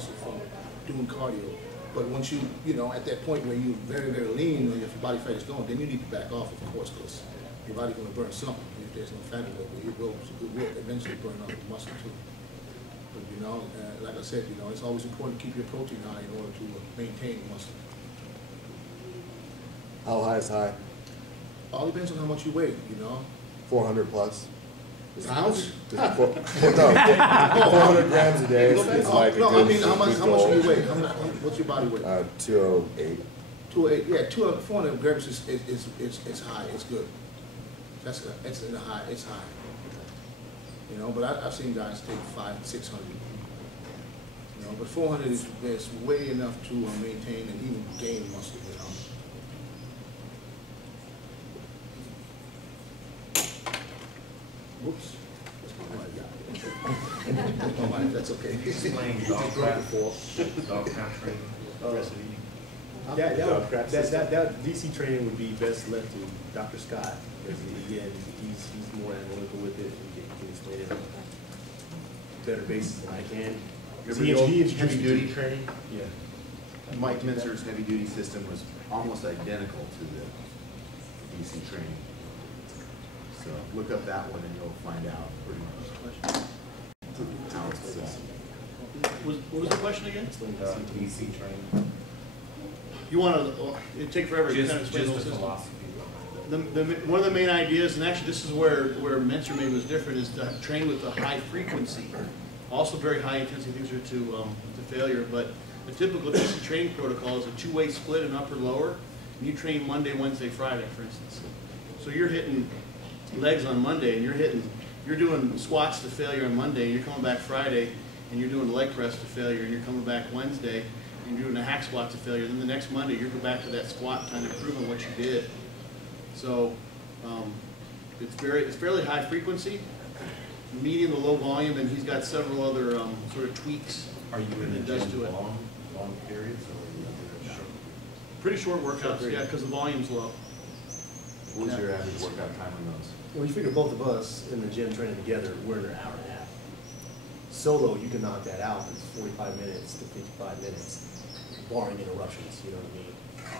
muscle from doing cardio. But once you know, at that point where you're very, very lean, and if your body fat is going, then you need to back off, of course, because your body's going to burn something. If there's no fat available, it will eventually burn off the muscle too. But you know, like I said, you know, it's always important to keep your protein high in order to maintain muscle. How high is high? All depends on how much you weigh, you know. 400 plus. Pounds? No, 400 grams a day is like a good, I mean, how much goal. do you weigh? What's your body weight? 208. 208, yeah, 400 grams is high, it's good. It's in the high, it's high. You know, but I've seen guys take 500, 600. You know, but 400 is way enough to maintain and even gain muscle, you know. Whoops. That's my wife. That's my wife, that's okay. Explain dog crap training recipe. That DC training would be best left to Dr. Scott, because again, he's more analytical with it, and he can explain it on a better basis than I can. Heavy duty training? Yeah. Mike Mintzer's heavy duty system was almost identical to the DC training. So look up that one and you'll find out pretty much how it's What was the question again? DC training. You want to, it'd take forever to kind of explain the whole system. One of the main ideas, and actually this is where Mentzer maybe was different, is to train with a high frequency. Also very high intensity things are to failure, but the typical DC training protocol is a two-way split in upper lower, and you train Monday, Wednesday, Friday, for instance. So you're hitting legs on Monday, and you're doing squats to failure on Monday, and you're coming back Friday, and you're doing leg press to failure, and you're coming back Wednesday, and you're doing a hack squat to failure. Then the next Monday, you're going back to that squat, kind of improving what you did. So it's fairly high frequency, medium to low volume, and he's got several other sort of tweaks. Are you in the does gym to it. long periods, or are you short? Pretty short workouts, yeah, because the volume's low. What was your average workout time on those? Well, you figure both of us in the gym training together, we're in an hour and a half. Solo, you can knock that out in 45 minutes to 55 minutes, barring interruptions, you know what I mean?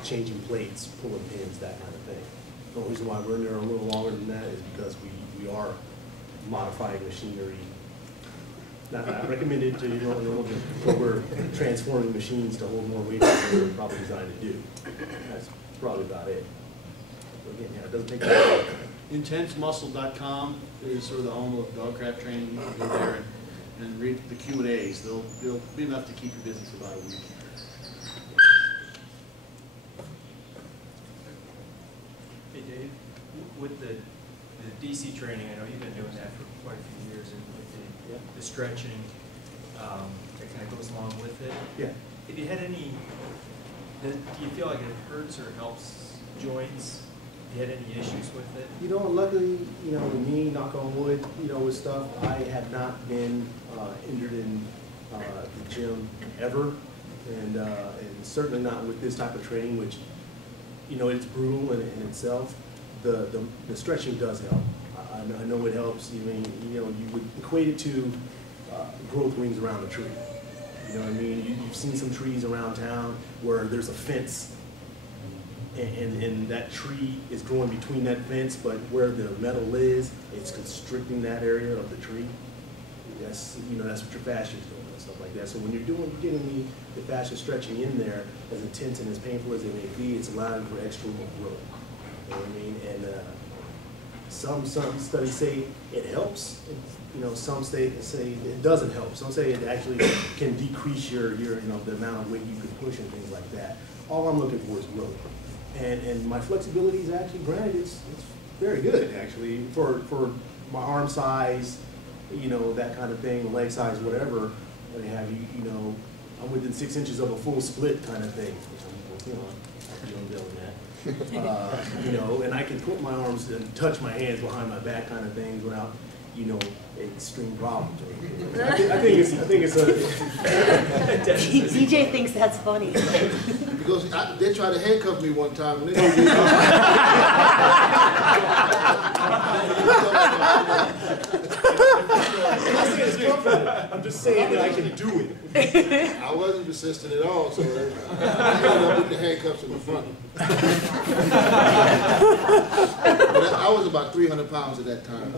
Changing plates, pulling pins, that kind of thing. The only reason why we're in there a little longer than that is because we are modifying machinery. Not recommended to but we're transforming machines to hold more weight than they're probably designed to do. That's probably about it. But again, yeah, it doesn't take that long. Intensemuscle.com is sort of the home of dogcraft training. You can go there and read the Q&As. They'll be enough to keep you busy for about a week. Hey Dave, with the DC training, I know you've been doing that for quite a few years, and with the stretching that kind of goes along with it. Yeah. Have you had any, do you feel like it hurts or helps joints? Have you had any issues with it? You know, luckily, you know, with me, knock on wood, you know, with stuff, I have not been injured in the gym ever, and certainly not with this type of training, which, you know, it's brutal in itself. The stretching does help. I know it helps. I mean, you know, you would equate it to growth rings around a tree. You know what I mean? You've seen some trees around town where there's a fence, and that tree is growing between that fence, but where the metal is, it's constricting that area of the tree. That's, you know, that's what your fascia is doing and stuff like that. So when you're getting the fascia stretching in there, as intense and as painful as it may be, it's allowing for extra growth. You know what I mean? And some studies say it helps. You know, some say it doesn't help. Some say it actually can decrease your you know, the amount of weight you can push and things like that. All I'm looking for is growth. And my flexibility is actually, granted, it's very good actually for my arm size, you know, that kind of thing, leg size, whatever. They have you know, I'm within 6 inches of a full split kind of thing. You know, doing that. You know, and I can put my arms and touch my hands behind my back kind of things without, you know, extreme problems. I think it's a DJ thinks that's funny. Because they tried to handcuff me one time. And they I saying it's comfortable. I'm just saying that I can do it. I wasn't persistent at all, so I ended up with the handcuffs in the front. But I was about 300 pounds at that time.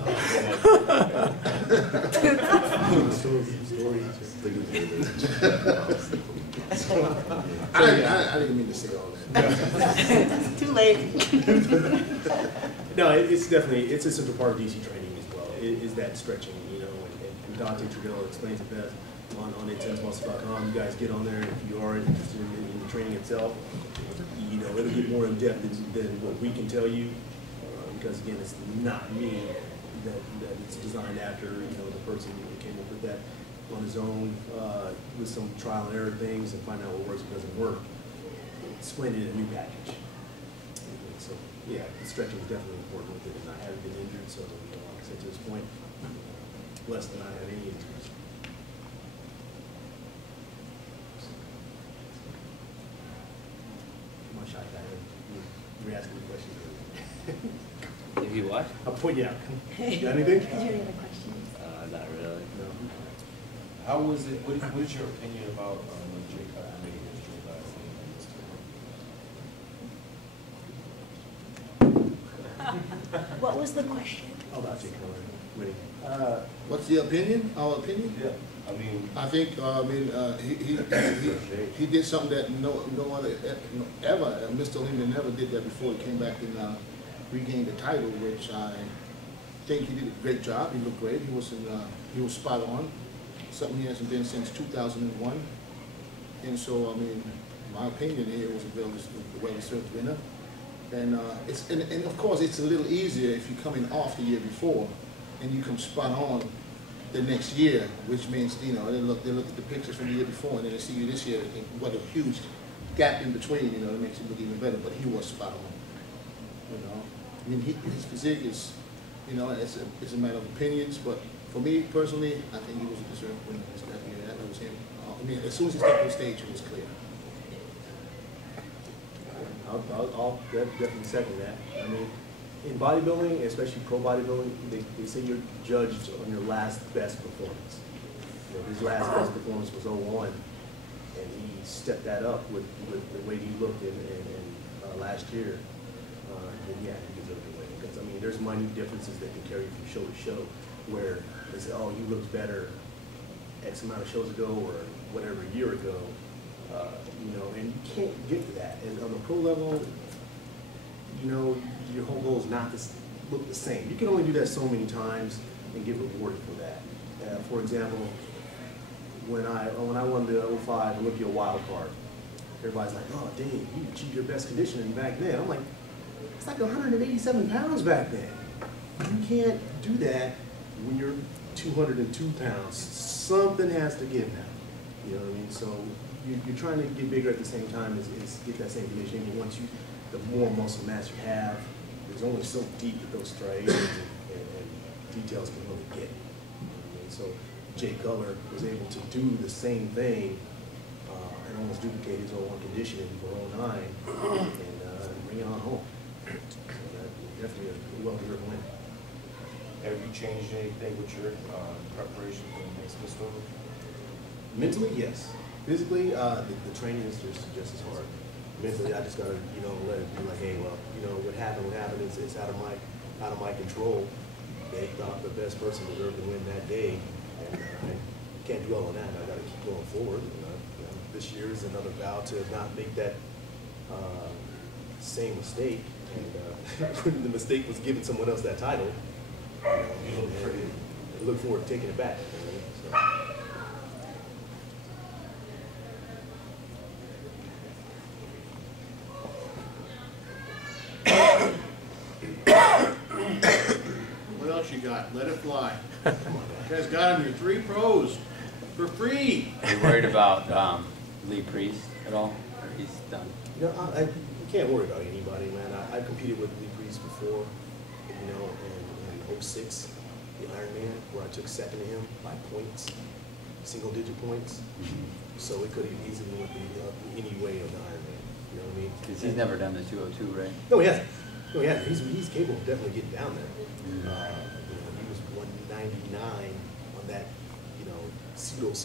I didn't mean to say all that. Too late. No, it's definitely, it's a central part of DC training as well, is that stretching, you know, and Dante Trudillo explains it best on intensemuscle.com. You guys get on there if you are interested in the training itself. You know, it'll get more in depth than what we can tell you, because again, it's not me that it's designed after, you know, the person who came up with that on his own, with some trial and error things and find out what works and doesn't work. Explain it in a new package. So yeah, the stretching is definitely important with it, and I haven't been injured, so you know, like I said, to this point, less than I have any injuries. My shot guy, you're asking me questions. If you what? I'll point you out. You got anything? Is there any other questions? Not really. No. How was it, what is your opinion about when Jake made his trade last season? What was the question? How about Jake Miller winning? What's the opinion? Our opinion? Yeah, I mean, I think he did something that no other ever. Mr. Lehman never did that before. He came back and regained the title, which I think he did a great job. He looked great. He was spot on. Something he hasn't been since 2001. And so, I mean, my opinion here was a well-deserved winner. And and of course, it's a little easier if you're coming off the year before and you come spot on the next year, which means, you know, they look at the pictures from the year before and then they see you this year and think, what a huge gap in between, you know, it makes it look even better. But he was spot on, you know. I mean, his physique is, you know, it's a matter of opinions, but for me personally, I think he was a deserved winner this year. That was him. I mean, as soon as he stepped on stage, it was clear. I'll definitely second that. I mean, in bodybuilding, especially pro bodybuilding, they say you're judged on your last best performance. You know, his last best performance was 01, and he stepped that up with the way he looked in last year. Then yeah, he deserved to win. Because I mean, there's minute differences that can carry from show to show, where they say, oh, you looked better X amount of shows ago or whatever a year ago. You know, and you can't get to that. And on the pro level, you know, your whole goal is not to look the same. You can only do that so many times and get rewarded for that. For example, when I won the 05 Olympia wild card, everybody's like, oh, dang, you achieved your best conditioning back then. I'm like, it's like 187 pounds back then. You can't do that when you're 202 pounds. Something has to give now. You know what I mean? So you're trying to get bigger at the same time as get that same conditioning. And once the more muscle mass you have, there's only so deep that those striations and details can really get. You know what I mean? So Jay Cutler was able to do the same thing and almost duplicate his 01 conditioning for 09 and bring it on home. So definitely a well-deserved win. have you changed anything with your preparation for the next Mr. Mentally, yes. Physically, the training is just as hard. Mentally, I just gotta, you know, let it be like, hey, well, you know, what happened is it's out of my control. They thought the best person deserved to win that day, and I can't dwell on that. I gotta keep going forward. You know, this year is another vow to not make that same mistake. And the mistake was giving someone else that title. You know, I look forward to taking it back. You know, so. What else you got? Let it fly. You guys got him your 3 pros for free. Are you worried about Lee Priest at all? Or he's done? You know, you can't worry about anybody, man. I competed with Lee Priest before, you know, in 06, the Ironman, where I took second to him by points, single-digit points. So it could have easily went any way of the Ironman. You know what I mean? Because he's never done the 202, right? No, he hasn't. No, he hasn't. He's capable of definitely getting down there. You know, he was 199 on that Seagulls.